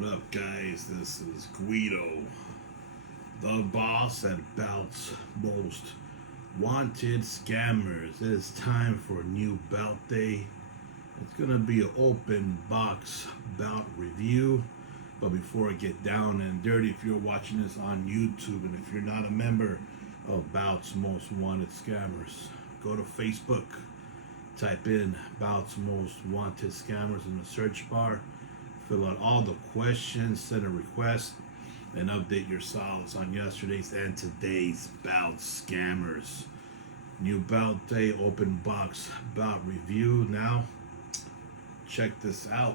What up, guys? This is Guido, the boss at Belts Most Wanted Scammers. It is time for a new belt day. It's gonna be an open box belt review. But before I get down and dirty, if you're watching this on YouTube and if you're not a member of Belts Most Wanted Scammers, go to Facebook, type in Belts Most Wanted Scammers in the search bar. Fill out all the questions, send a request, and update yourselves on yesterday's and today's belt scammers. New belt day, open box belt review. Now, check this out.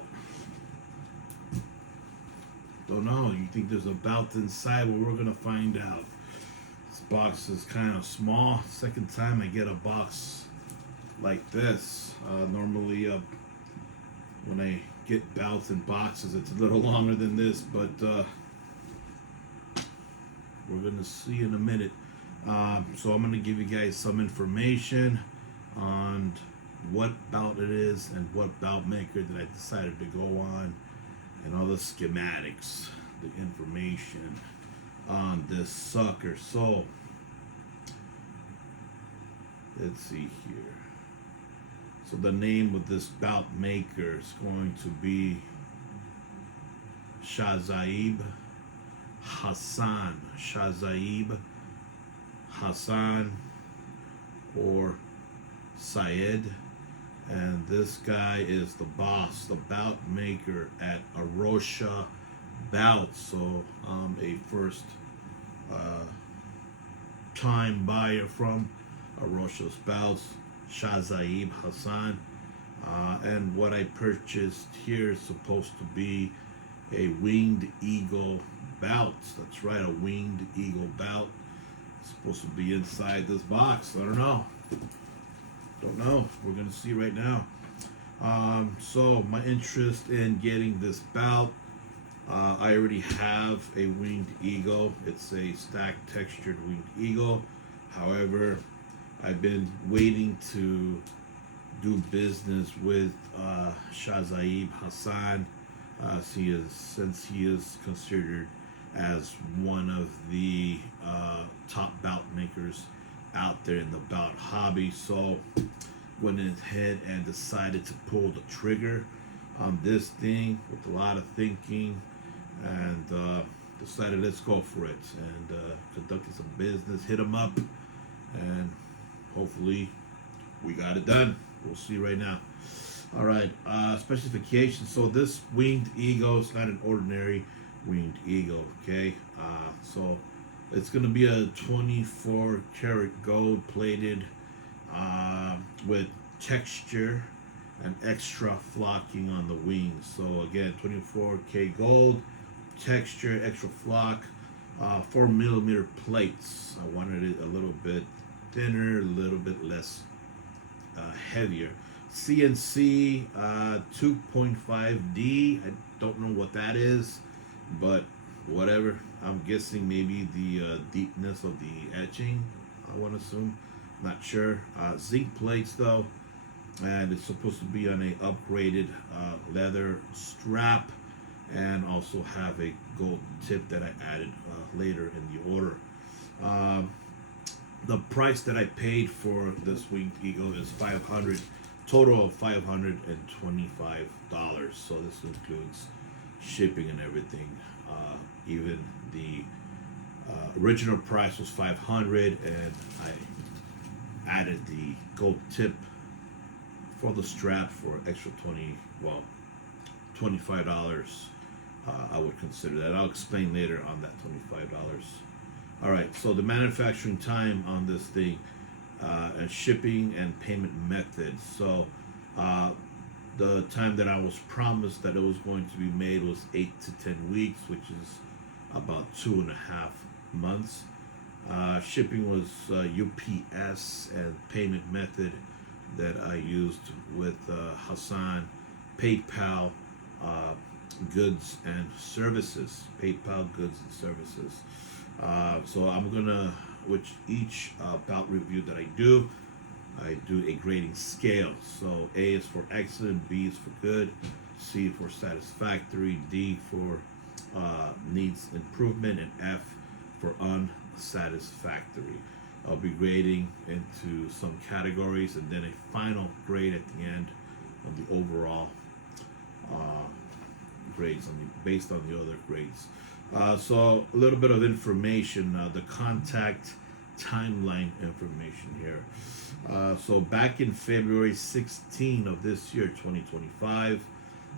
Don't know, you think there's a belt inside? Well, we're gonna find out. This box is kind of small. Second time I get a box like this. Normally, when I get belts and boxes, it's a little longer than this, but we're gonna see in a minute. So I'm gonna give you guys some information on what belt it is and what belt maker that I decided to go on, and all the schematics, the information on this sucker. So let's see here. So the name of this belt maker is going to be Shazaib Hassan. Shazaib Hassan or Syed. And this guy is the boss, the belt maker at Arosha Belts. So I'm a first time buyer from Arosha's Belts, Shazaib Hassan, and what I purchased here is supposed to be a Winged Eagle belt. That's right, a Winged Eagle belt. It's supposed to be inside this box. I don't know. We're gonna see right now. So my interest in getting this belt, I already have a Winged Eagle. It's a stacked textured Winged Eagle. However, I've been waiting to do business with Shazaib Hassan since he is considered as one of the top belt makers out there in the belt hobby. So went ahead and decided to pull the trigger on this thing with a lot of thinking, and decided let's go for it and conducted some business, hit him up, and hopefully we got it done. We'll see right now. All right, specifications. So this Winged Eagle is not an ordinary Winged Eagle, okay? So it's going to be a 24 karat gold plated with texture and extra flocking on the wings. So again, 24K gold, texture, extra flock, 4mm plates. I wanted it a little bit thinner, a little bit less heavier. CNC 2.5D. I don't know what that is, but whatever. I'm guessing maybe the deepness of the etching, I want to assume. Not sure. Zinc plates though, and it's supposed to be on a upgraded leather strap, and also have a gold tip that I added later in the order. The price that I paid for this Winged Eagle is $500, total of $525. So this includes shipping and everything. Even the original price was $500, and I added the gold tip for the strap for extra $25. I would consider that. I'll explain later on that $25. All right, so the manufacturing time on this thing, and shipping and payment methods. So the time that I was promised that it was going to be made was 8 to 10 weeks, which is about 2.5 months. Shipping was UPS, and payment method that I used with Hassan, PayPal, goods and services. PayPal goods and services. So I'm gonna, which each belt review that I do a grading scale. So A is for excellent, B is for good, C for satisfactory, D for needs improvement, and F for unsatisfactory. I'll be grading into some categories and then a final grade at the end on the overall uh, grades based on the other grades. So a little bit of information, the contact timeline information here. So back in February 16 of this year, 2025,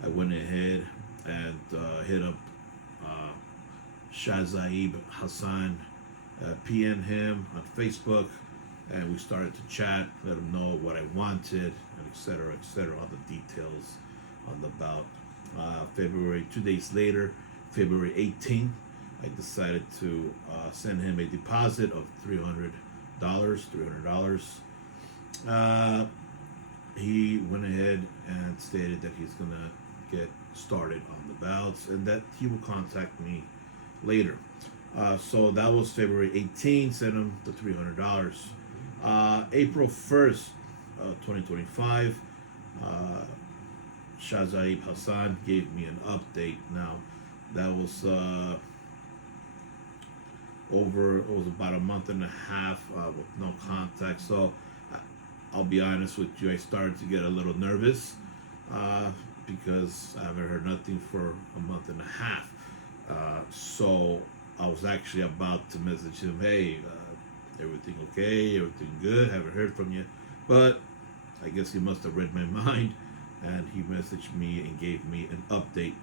I went ahead and hit up Shazaib Hassan, PM him on Facebook, and we started to chat, let him know what I wanted, and etc., all the details on the bout. February, 2 days later, February 18th, I decided to send him a deposit of $300. He went ahead and stated that he's gonna get started on the bouts and that he will contact me later. So that was February 18th. Sent him the $300. April 1st, 2025. Shazaib Hassan gave me an update. Now, that was it was about a month and a half with no contact. So I'll be honest with you, I started to get a little nervous because I haven't heard nothing for a month and a half. So I was actually about to message him, hey, everything okay, everything good, haven't heard from you. But I guess he must have read my mind, and he messaged me and gave me an update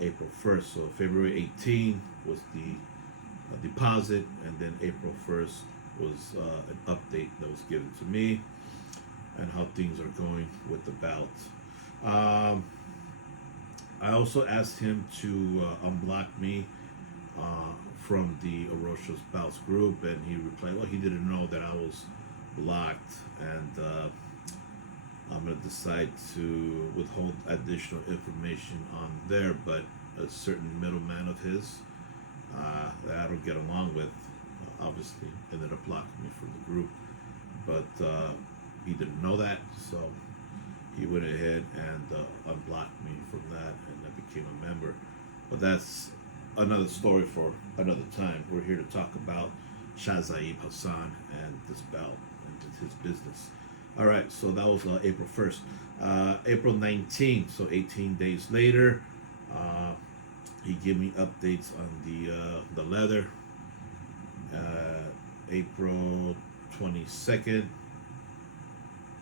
April 1st. So February 18th was the deposit, and then April 1st was an update that was given to me and how things are going with the bout. I also asked him to unblock me from the Arosha Belts group, and he replied, well, he didn't know that I was blocked, and I'm going to decide to withhold additional information on there, but a certain middleman of his that I don't get along with, obviously ended up blocking me from the group, but he didn't know that, so he went ahead and unblocked me from that, and I became a member. But that's another story for another time. We're here to talk about Shazaib Hassan and this belt and his business. All right, so that was April 1st. April 19th, so 18 days later, he gave me updates on the leather. April 22nd,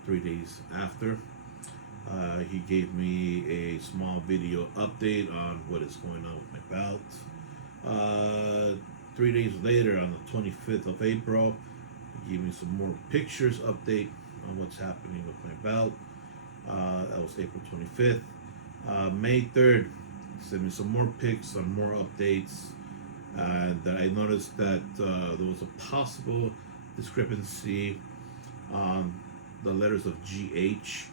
3 days after, he gave me a small video update on what is going on with my bout. 3 days later, on the 25th of April, he gave me some more pictures update on what's happening with my bout. That was April 25th. May 3rd, sent me some more pics, some more updates. That I noticed that there was a possible discrepancy on the letters of GH.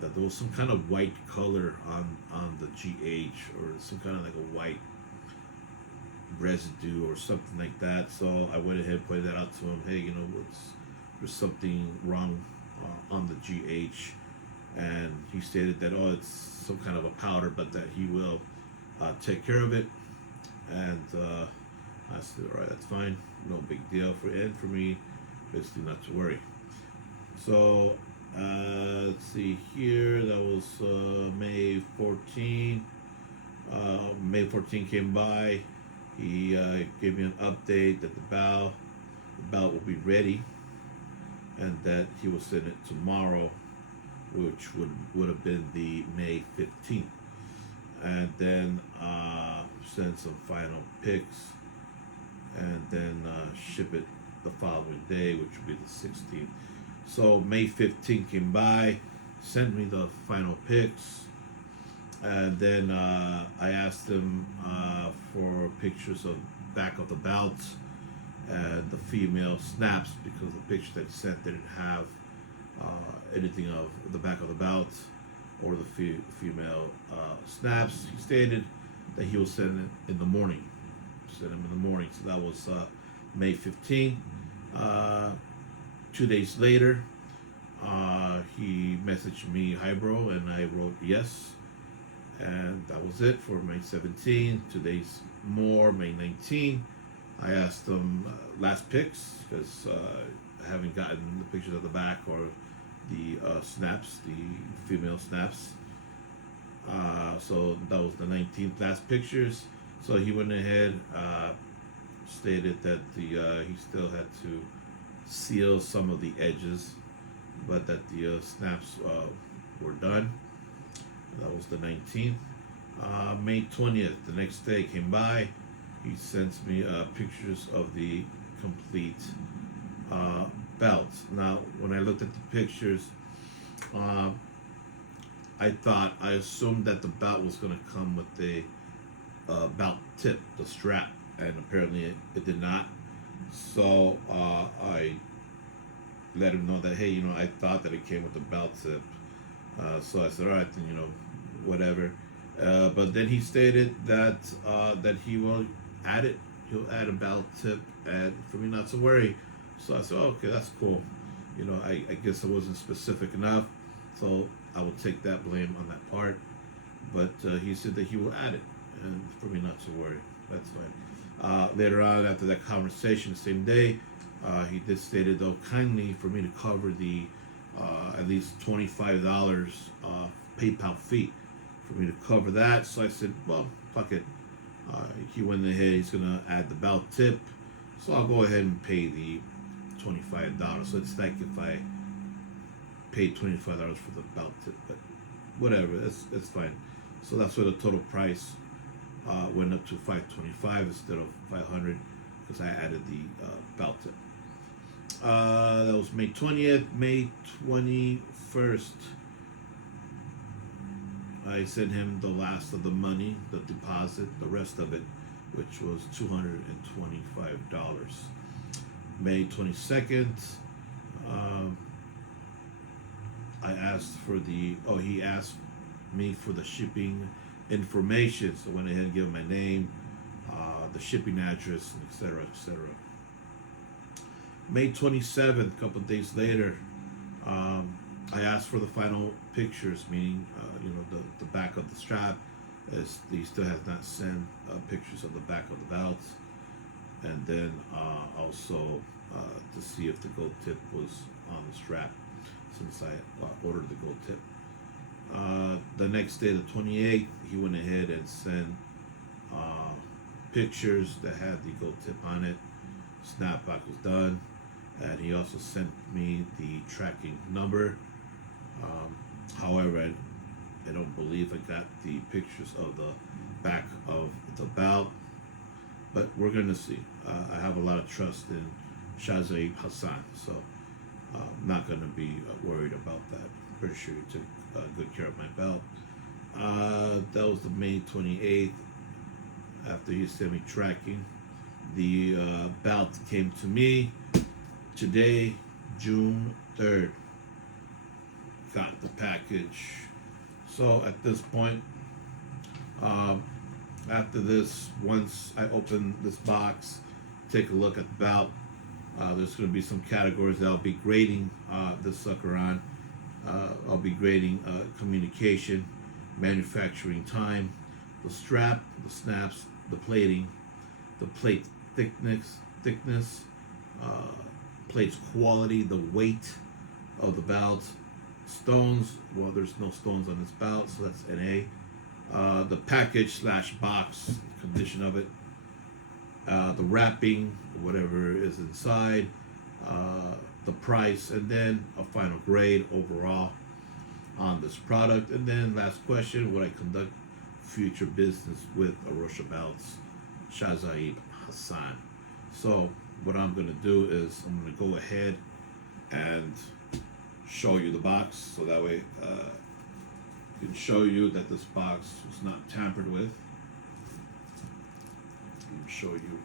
That there was some kind of white color on the GH, or some kind of like a white residue or something like that. So I went ahead and pointed that out to him. Hey, there's something wrong on the GH, and he stated that it's some kind of a powder, but that he will take care of it. And I said, all right, that's fine, no big deal for me, basically not to worry. So let's see here, that was May 14. May 14 came by. He gave me an update that the bout will be ready, and that he will send it tomorrow, which would have been the May 15th, and then send some final pics, and then ship it the following day, which would be the 16th. So May 15th came by, sent me the final pics, and then I asked him for pictures of back of the bout and the female snaps, because the picture that he sent didn't have anything of the back of the bout or the female snaps. He stated that he will send it in the morning. Send him in the morning. So that was May 15th. 2 days later, he messaged me, hi bro, and I wrote yes. And that was it for May 17. Today's more May 19. I asked them last picks because I haven't gotten the pictures of the back or the snaps, the female snaps. So that was the 19th last pictures. So he went ahead, stated that he still had to seal some of the edges, but that the snaps were done. That was the 19th. May 20th, the next day came by. He sends me pictures of the complete belt. Now, when I looked at the pictures, I assumed that the belt was going to come with the belt tip, the strap, and apparently it did not. So I let him know that, hey, I thought that it came with the belt tip. So I said, all right, then, whatever. But then he stated that that he will add it. He'll add a belt tip, and for me not to worry. So I said, oh, okay, that's cool. I guess it wasn't specific enough, so I will take that blame on that part. But he said that he will add it, and for me not to worry. That's fine. Later on, after that conversation, the same day, he did stated though kindly for me to cover the at least $25 PayPal fee for me to cover that. So I said, well, fuck it. He went ahead, he's gonna add the belt tip, so I'll go ahead and pay the $25. So it's like if I paid $25 for the belt tip, but whatever, it's fine. So that's where the total price went up to $525 instead of $500 because I added the belt tip. That was May 20th. May 21st, I sent him the last of the money, the deposit, the rest of it, which was $225. May 22nd, I asked for he asked me for the shipping information, so I went ahead and gave him my name, the shipping address, etc., etc. May 27th, a couple of days later, I asked for the final pictures, meaning, the back of the strap, as he still has not sent pictures of the back of the belt, and then also to see if the gold tip was on the strap, since I ordered the gold tip. The next day, the 28th, he went ahead and sent pictures that had the gold tip on it. Snapback was done, and he also sent me the tracking number. However, I don't believe I got the pictures of the back of the belt, but we're gonna see. I have a lot of trust in Shazay Hassan, so I'm not gonna be worried about that. Pretty sure he took good care of my belt. That was the May 28th. After he sent me tracking, the belt came to me today, June 3rd. Got the package. So at this point, after this, once I open this box, take a look at the belt, there's going to be some categories that I'll be grading this sucker on. I'll be grading communication, manufacturing time, the strap, the snaps, the plating, the plate thickness, plate's quality, the weight of the belt, stones. Well, there's no stones on this belt, so that's NA. The package / box, condition of it, the wrapping, whatever is inside, the price, and then a final grade overall on this product. And then last question, would I conduct future business with Arosha Belts, Shazai Hassan? So what I'm going to do is I'm going to go ahead and show you the box, so that way I can show you that this box was not tampered with. And show you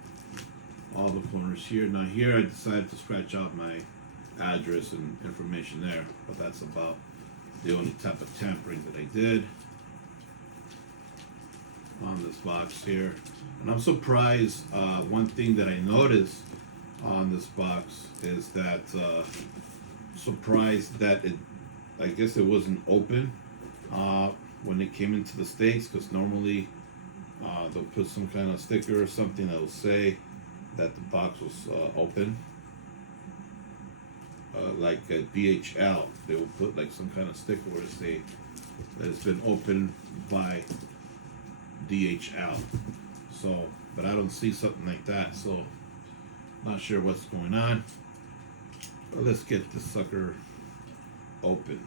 all the corners here. Now here I decided to scratch out my address and information there, but that's about the only type of tampering that I did on this box here. And I'm surprised, one thing that I noticed on this box is that surprised that I guess it wasn't open. when it came into the States, because normally they'll put some kind of sticker or something that will say that the box was open. Like DHL, they will put like some kind of sticker where it say that it's been opened by DHL. So, but I don't see something like that, so not sure what's going on. But let's get this sucker open.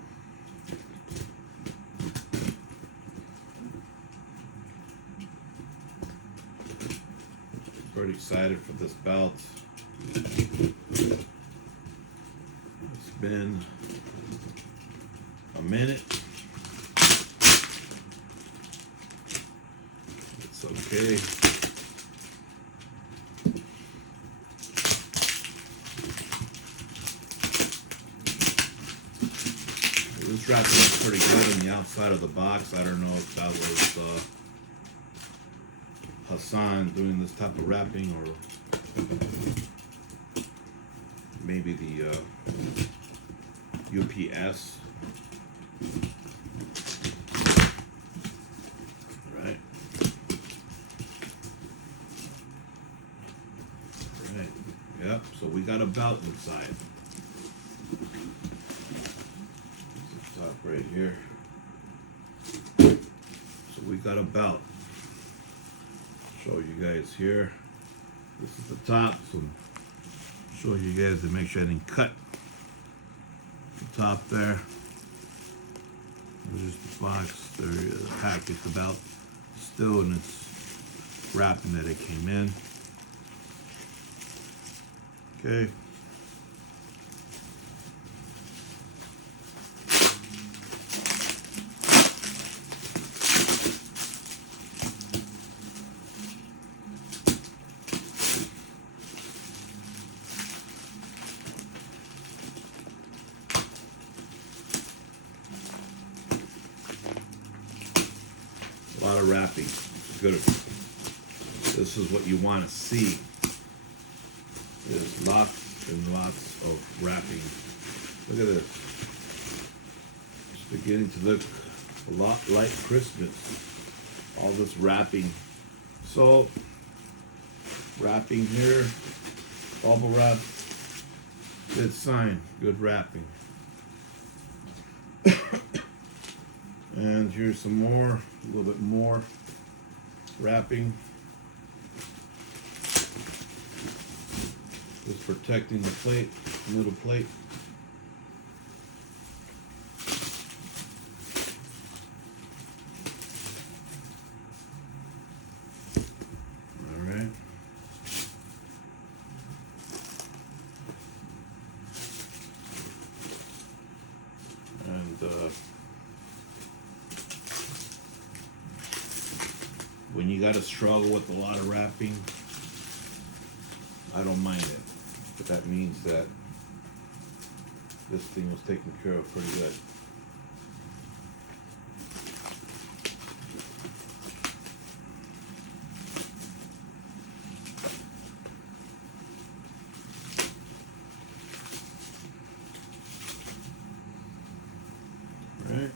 Pretty excited for this belt. It's been a minute. It's okay. This wrapping is pretty good on the outside of the box. I don't know if that was Hassan doing this type of wrapping, or maybe the UPS. Right. Right. Yep. So we got a belt inside. Top right here. So we got a belt. Show you guys here. This is the top. So show you guys to make sure I didn't cut the top there. There's the box. There is the package, the belt still in its wrapping that it came in. Okay. A lot of wrapping. Good. This is what you want to see. There's lots and lots of wrapping. Look at this. It's beginning to look a lot like Christmas. All this wrapping. So, wrapping here. Bubble wrap. Good sign. Good wrapping. And here's some more, a little bit more wrapping. Just protecting the plate, middle plate. All right. And when you got to struggle with a lot of wrapping, I don't mind it. But that means that this thing was taken care of pretty good. Right.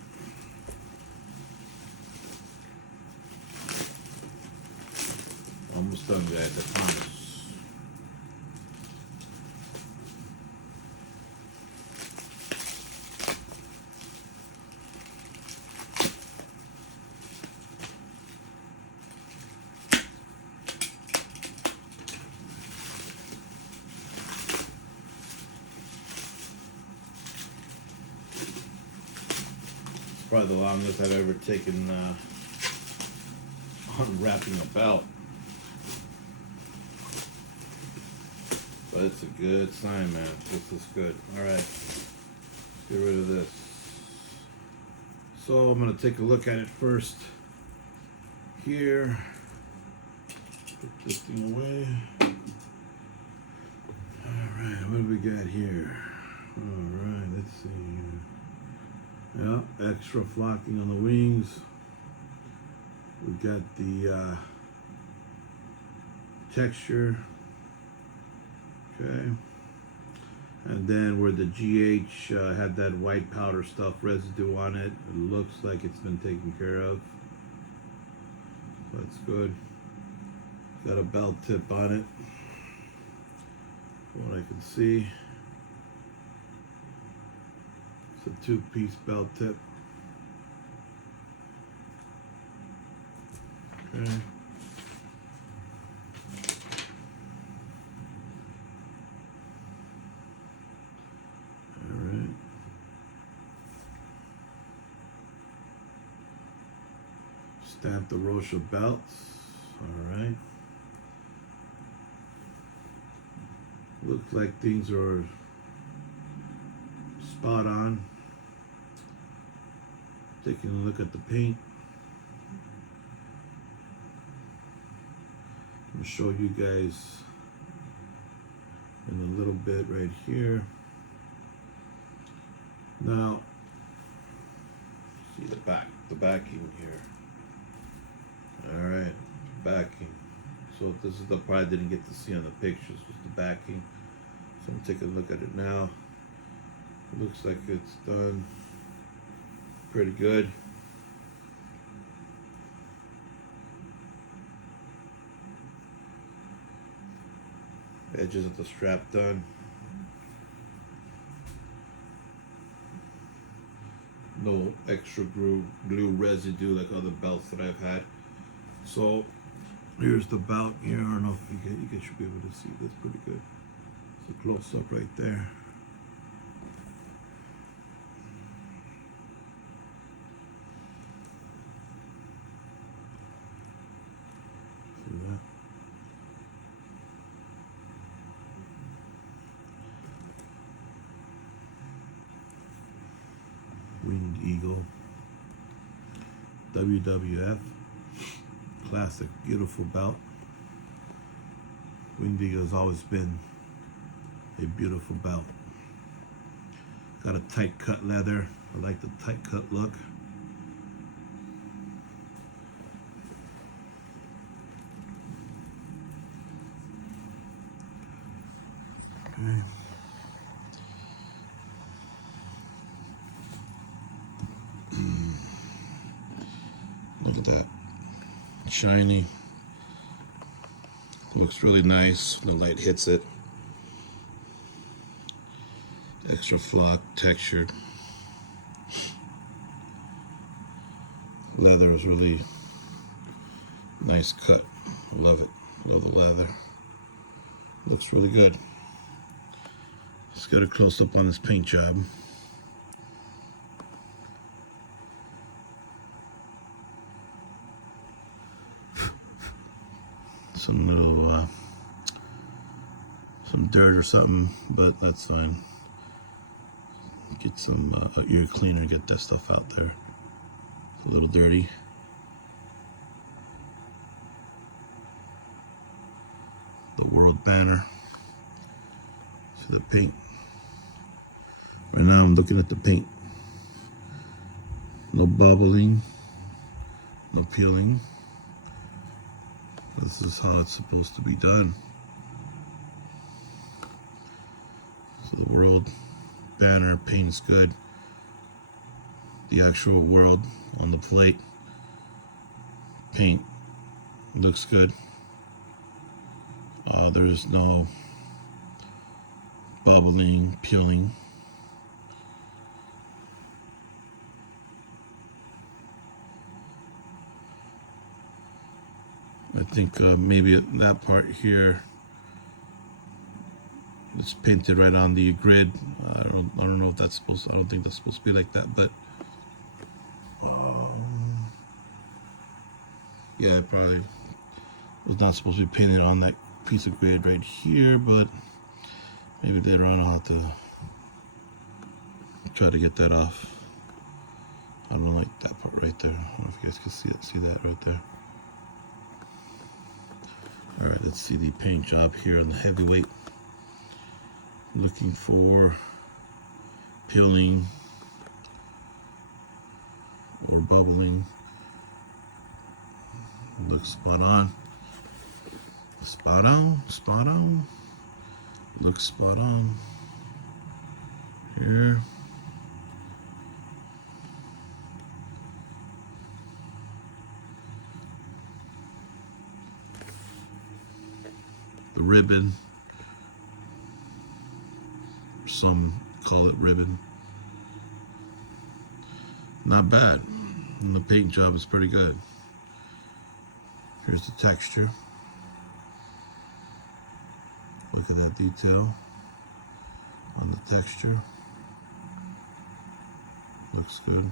Almost done, guys, I promise. Probably the longest I've ever taken unwrapping a belt. But it's a good sign, man. This is good. Alright. Get rid of this. So I'm going to take a look at it first. Here. Put this thing away. Alright, what do we got here? Alright, let's see here. Yeah, extra flocking on the wings. We got the texture. Okay. And then where the GH had that white powder stuff residue on it, it looks like it's been taken care of. That's good. Got a belt tip on it, from what I can see. It's a 2-piece belt tip. Okay. Alright. Stamped Arosha Belts. Alright. Looks like things are spot on. Taking a look at the paint. I'm going to show you guys in a little bit right here. Now, see the backing here. All right, backing. So this is the part I didn't get to see on the pictures, was the backing. So I'm taking a look at it now. Looks like it's done pretty good. Edges of the strap done. No extra glue residue like other belts that I've had. So here's the belt here. I don't know if you guys should be able to see this pretty good. It's a close up right there. See that? Winged Eagle, WWF, classic, beautiful belt. Winged Eagle has always been a beautiful belt. Got a tight cut leather. I like the tight cut look. Okay. Look at that. Shiny. Looks really nice. The light hits it. Extra flock, textured. Leather is really nice cut. Love it. Love the leather. Looks really good. Let's get a close up on this paint job. Some little some dirt or something, but that's fine. Get some ear cleaner, get that stuff out there. It's a little dirty. The world banner. See the paint. Right now I'm looking at the paint. No bubbling, no peeling. This is how it's supposed to be done. So the world banner paint's good. The actual world on the plate paint looks good. There's no bubbling, peeling. I think maybe that part here, it's painted right on the grid. I don't know if that's supposed. I don't think that's supposed to be like that, but yeah, it probably was not supposed to be painted on that piece of grid right here, but maybe later on I'll have to try to get that off. I don't like that part right there. I don't know if you guys can see it. See that right there. All right, let's see the paint job here on the heavyweight. Looking for peeling or bubbling. Looks spot on. Spot on, spot on. Looks spot on. here. The ribbon. Some call it ribbon. Not bad. And the paint job is pretty good. Here's the texture. Look at that detail on the texture. Looks good.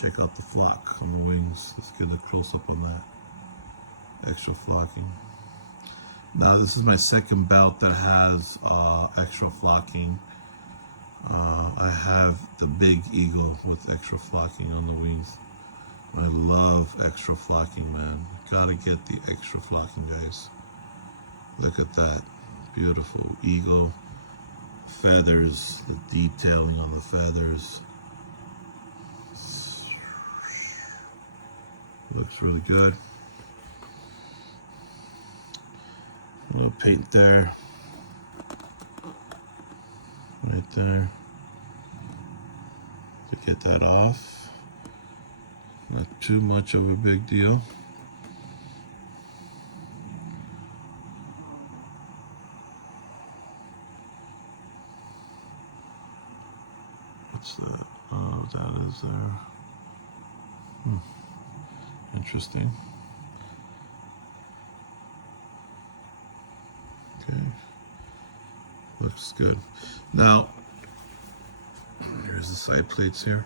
Check out the flock on the wings. Let's get a close up on that. Extra flocking. Now this is my second belt that has extra flocking. I have the big eagle with extra flocking on the wings. I love extra flocking, man. Gotta get the extra flocking, guys. Look at that. Beautiful eagle. Feathers, the detailing on the feathers. Looks really good. A little paint there. Right there. To get that off. Not too much of a big deal. What's that? Oh, that is there. Interesting. Okay. Looks good. Now, here's the side plates here.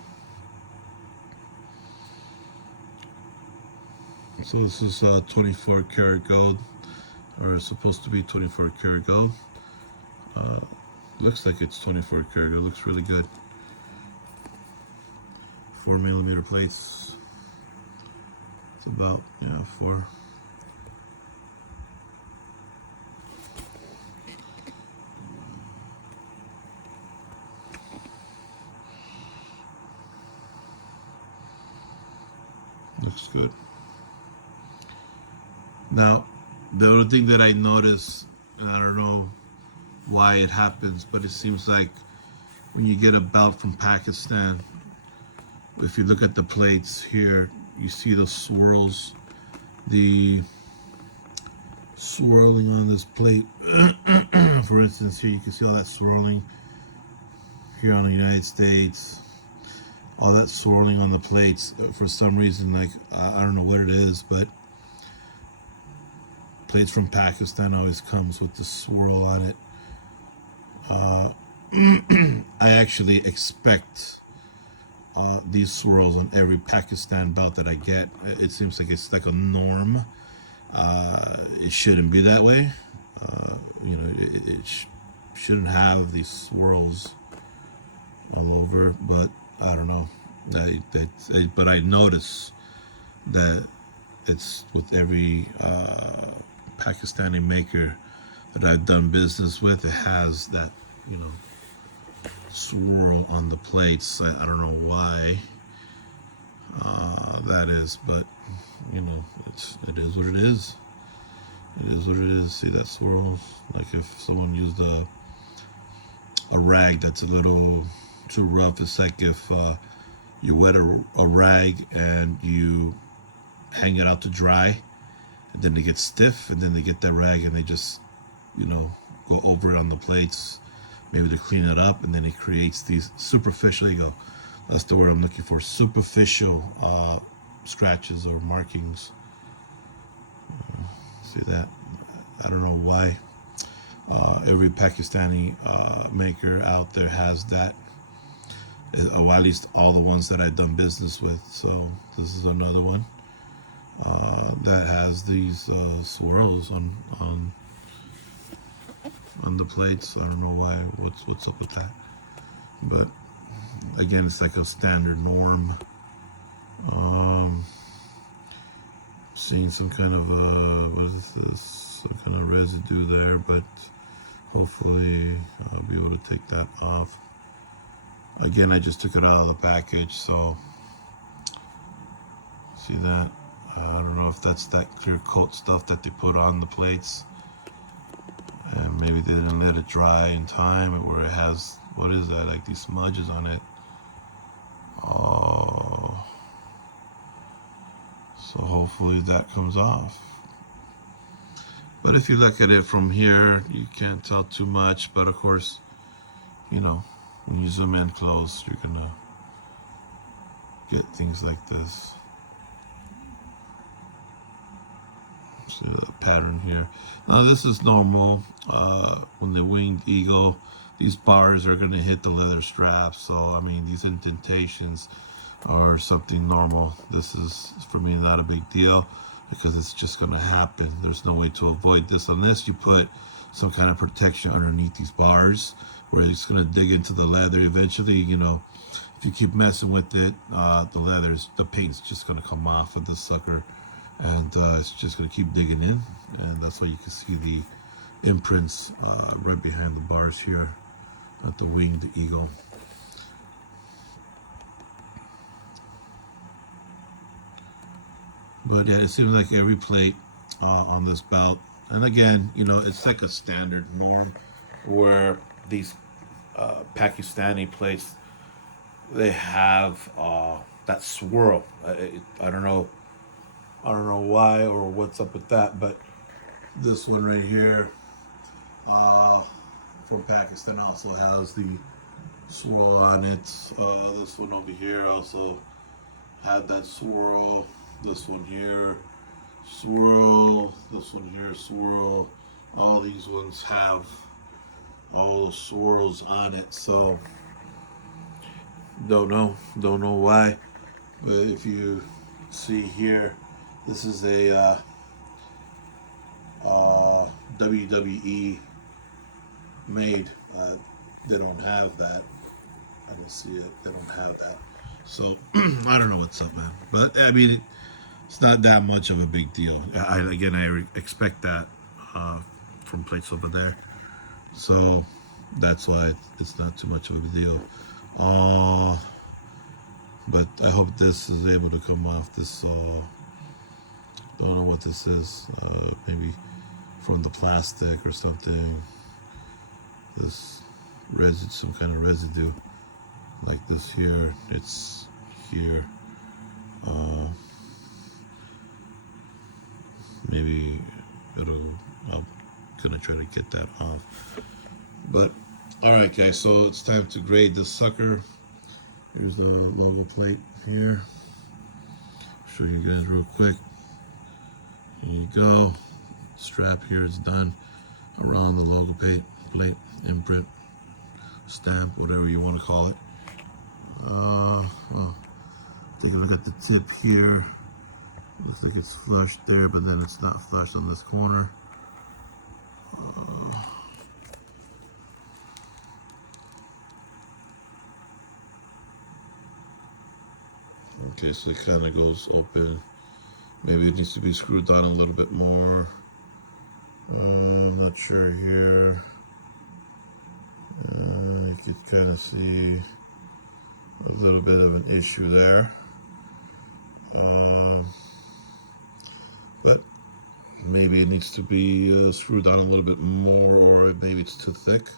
So this is 24 karat gold, or it's supposed to be 24 karat gold. Looks like it's 24 karat gold. Looks really good. 4mm plates. It's about 4. Looks good. Now, the other thing that I noticed, and I don't know why it happens, but it seems like when you get a belt from Pakistan, if you look at the plates here, you see the swirls, the swirling on this plate. For instance, here you can see all that swirling here on the United States. All that swirling on the plates, for some reason, like, I don't know what it is, but plates from Pakistan always comes with the swirl on it. I actually expect these swirls on every Pakistan belt that I get. It seems like it's like a norm. It shouldn't be that way. It shouldn't have these swirls all over, but I don't know. But I notice that it's with every Pakistani maker that I've done business with. It has that, swirl on the plates. I don't know why that is, but it is what it is. It is what it is. See that swirl? Like if someone used a rag that's a little too rough. It's like if you wet a rag and you hang it out to dry, and then they get stiff, and then they get that rag and they just, go over it on the plates, maybe to clean it up, and then it creates these superficial, that's the word I'm looking for, superficial scratches or markings. See that? I don't know why. Every Pakistani maker out there has that, or at least all the ones that I've done business with. So this is another one that has these swirls on the plates. I don't know why. What's up with that? But again, it's like a standard norm. Seeing some kind of what is this? Some kind of residue there, but hopefully I'll be able to take that off. Again, I just took it out of the package, so see that? I don't know if that's that clear coat stuff that they put on the plates. And maybe they didn't let it dry in time, where it has, what is that, like these smudges on it. Oh, so hopefully that comes off. But if you look at it from here, you can't tell too much. But of course, you know, when you zoom in close, you're gonna get things like this. See the pattern here. Now this is normal. When the winged eagle, these bars are gonna hit the leather straps. So I mean, these indentations are something normal. This is, for me, not a big deal, because it's just gonna happen. There's no way to avoid this unless you put some kind of protection underneath these bars, where it's gonna dig into the leather eventually. You know, if you keep messing with it, the paint's just gonna come off of this sucker, and it's just gonna keep digging in, and that's why you can see the imprints right behind the bars here at the winged eagle. But yeah, it seems like every plate on this belt, and again, you know, it's like a standard norm where these Pakistani plates, they have that swirl. I don't know, why or what's up with that, but this one right here from Pakistan also has the swirl on it. This one over here also had that swirl. This one here, swirl. This one here, swirl. All these ones have all the swirls on it. So don't know why. But if you see here, this is a WWE made. They don't have that. I can see it. They don't have that. So I don't know what's up, man. But I mean, it's not that much of a big deal. I expect that from plates over there. So that's why it's not too much of a deal. But I hope this is able to come off. This don't know what this is. Maybe from the plastic or something. This residue, some kind of residue, like this here. It's here. Maybe I'm gonna try to get that off. But all right, guys. So it's time to grade this sucker. Here's the logo plate here. Show you guys real quick. Here you go. Strap here is done around the logo plate, imprint, stamp, whatever you want to call it. Take a look at the tip here. Looks like it's flush there, but then it's not flush on this corner. Okay, so it kind of goes open. Maybe it needs to be screwed down a little bit more. I'm not sure here. You can kind of see a little bit of an issue there. But maybe it needs to be screwed down a little bit more, or maybe it's too thick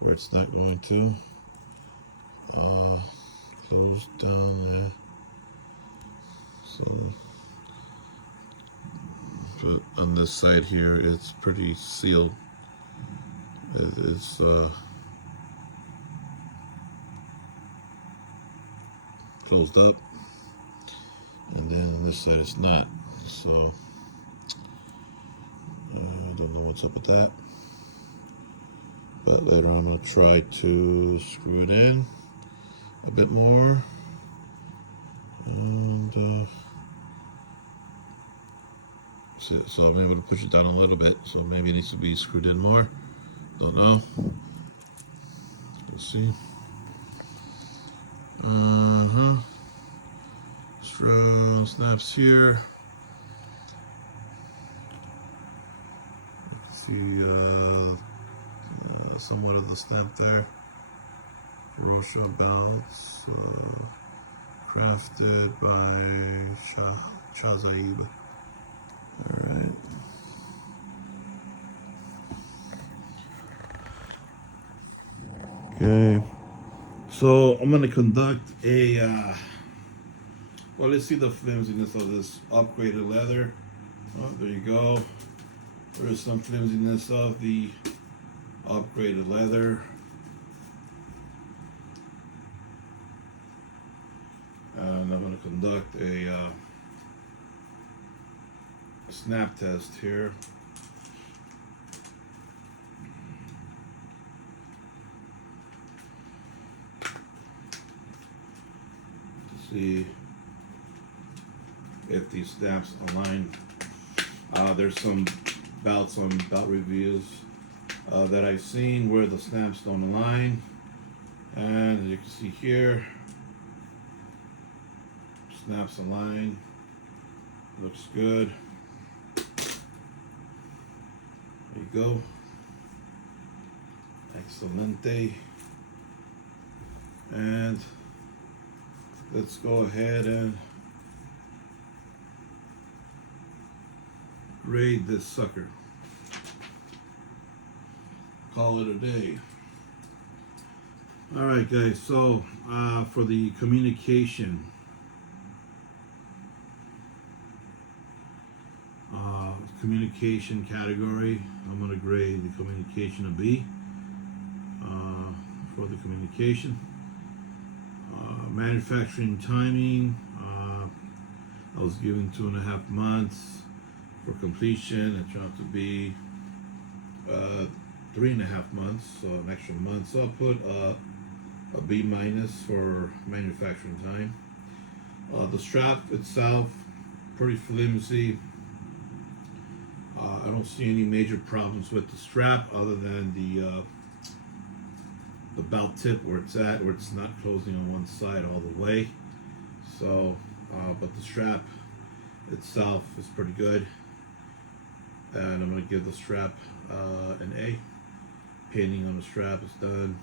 where it's not going to. Close down there. So, but on this side here, it's pretty sealed. It's closed up, and then on this side it's not. So I don't know what's up with that. But later I'm going to try to screw it in a bit more, and so I'm able to push it down a little bit. So maybe it needs to be screwed in more. Don't know. Let's see. Snaps here. You can see somewhat of the snap there. Arosha Belts, crafted by Shazaib. All right. Okay. So I'm gonna conduct a well, let's see the flimsiness of this upgraded leather. Oh, there you go. There's some flimsiness of the upgraded leather. And I'm gonna conduct a snap test here. To see if these snaps align. There's some belts on belt reviews that I've seen where the snaps don't align, and as you can see here, snaps align. Looks good. There you go. Excelente. And let's go ahead and grade this sucker. Call it a day. All right, guys. So for the communication, category, I'm gonna grade the communication a B. For the communication, manufacturing timing, I was given 2.5 months for completion. It turned out to be 3.5 months, so an extra month. So I'll put a B minus for manufacturing time. The strap itself, pretty flimsy. I don't see any major problems with the strap other than the belt tip where it's at, where it's not closing on one side all the way. So, but the strap itself is pretty good. And I'm going to give the strap an A. Painting on the strap is done.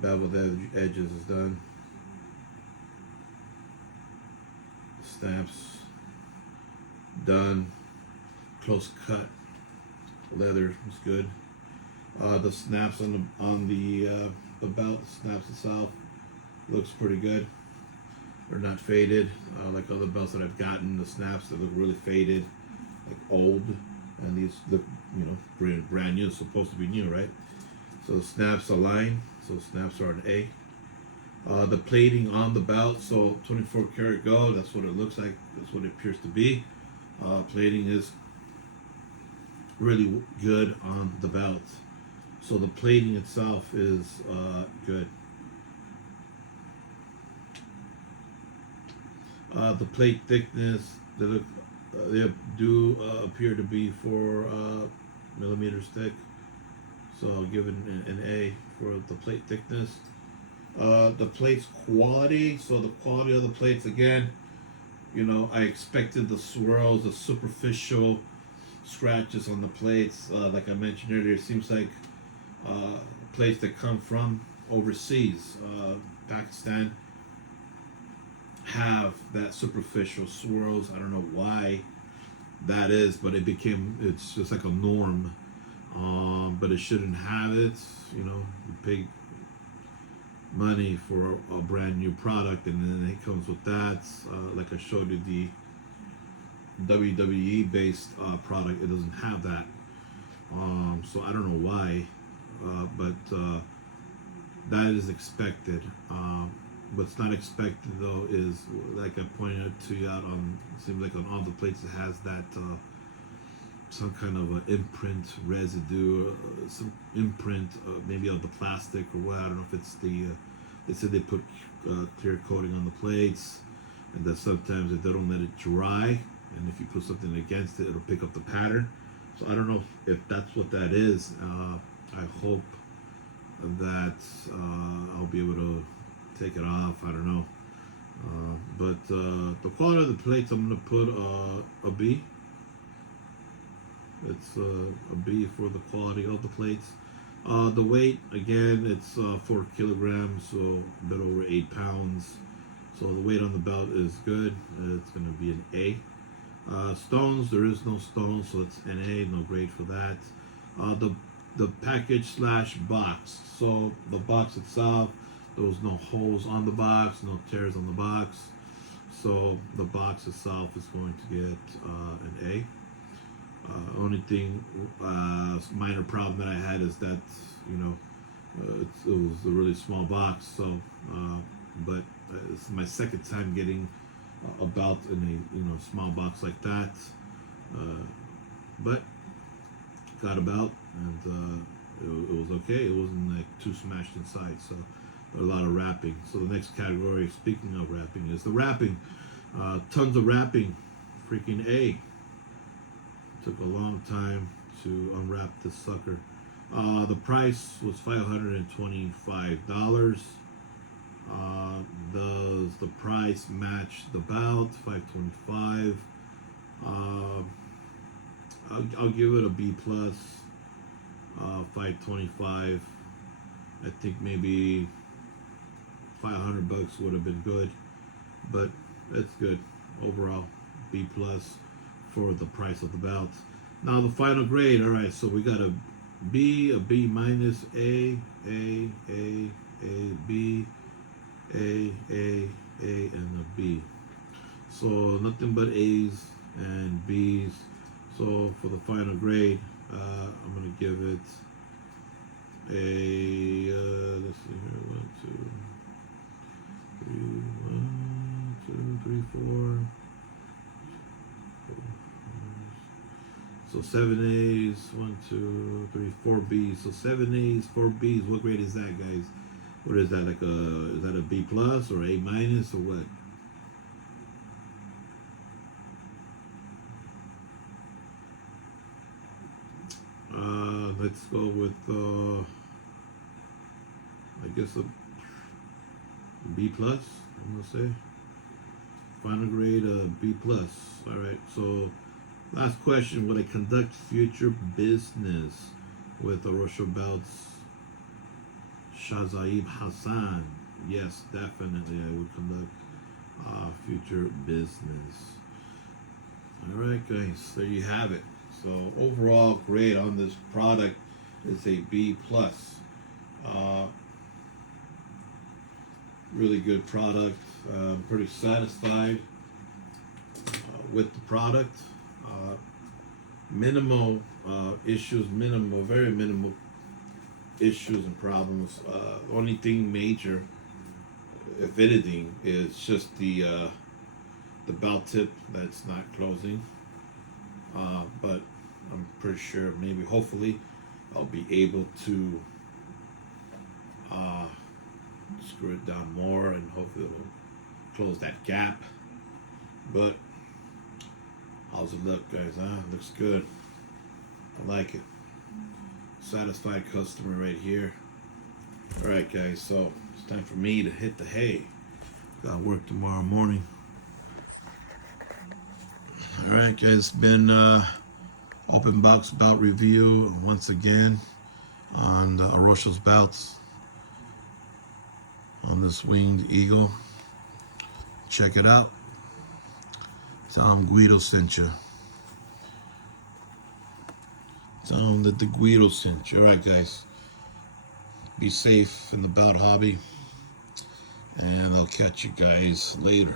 Beveled edges is done. Stamps done. Close cut leather is good. The snaps on the belt, the snaps itself looks pretty good. They're not faded like other belts that I've gotten. The snaps that look really faded, like old, and these look, brand new. It's supposed to be new, right? So the snaps align. So the snaps are an A. The plating on the belt, so 24 karat gold. That's what it looks like. That's what it appears to be. Plating is really good on the belt. So the plating itself is good. The plate thickness, they do appear to be 4 millimeters thick. So I'll give it an A for the plate thickness. The plate's quality, so the quality of the plates, again, I expected the swirls, the superficial scratches on the plates. Like I mentioned earlier, it seems like plates that come from overseas, Pakistan, have that superficial swirls. I don't know why that is, but it's just like a norm. But it shouldn't have it. You pay money for a brand new product, and then it comes with that. Like I showed you, the WWE based product, it doesn't have that. So I don't know why, but that is expected. What's not expected though is, like I pointed out to you, it seems like on all the plates it has that some kind of an imprint residue, some imprint maybe of the plastic or what. I don't know if it's they said they put clear coating on the plates, and that sometimes if they don't let it dry, and if you put something against it, it'll pick up the pattern. So I don't know if that's what that is. I hope that I'll be able to take it off. I don't know. But the quality of the plates, I'm going to put a B. It's a B for the quality of the plates. The weight, again, it's 4 kilograms, so a bit over 8 pounds. So the weight on the belt is good. It's going to be an A. Stones, there is no stones, so it's an A, no grade for that. The the package slash box. So the box itself, there was no holes on the box, no tears on the box. So the box itself is going to get an A. Only thing, minor problem that I had is that, you know, it was a really small box. So, but it's my second time getting a belt in a small box like that. But got a belt, and it was okay. It wasn't like too smashed inside. So, but a lot of wrapping. So the next category, speaking of wrapping, is the wrapping. Tons of wrapping. Freaking A. Took a long time to unwrap this sucker. The price was $525. Does the price match the belt? $525. I'll give it a B plus. $525. I think maybe $500 would have been good, but it's good overall. B plus for the price of the belt. Now the final grade. All right, so we got a B minus, A, B, A, and a B. So nothing but A's and B's. So for the final grade, I'm gonna give it a let's see here, 1, 2, 3, 4. So 7 A's, 1, 2, 3, 4 B's. So 7 A's, 4 B's. What grade is that, guys? What is that? Like is that a B plus or A minus or what? Let's go with I guess a B plus. I'm gonna say final grade B plus. All right. So last question: would I conduct future business with Arosha Belts? Shazaib Hassan. Yes, definitely I would conduct future business. All right, guys, there you have it. So overall grade on this product is a B plus. Really good product. I'm pretty satisfied with the product. Minimal issues, very minimal issues and problems. Only thing major, if anything, is just the belt tip that's not closing. But I'm pretty sure, maybe, hopefully, I'll be able to screw it down more, and hopefully it'll close that gap. But how's it look, guys? Looks good. I like it. Satisfied customer right here. All right, guys, so it's time for me to hit the hay. Got work tomorrow morning. All right, guys, it's been open box belt review once again on the Arosha's belts on this winged eagle. Check it out. Tell him Guido sent you. Tell him that the Guido sent you. All right, guys. Be safe in the belt hobby, and I'll catch you guys later.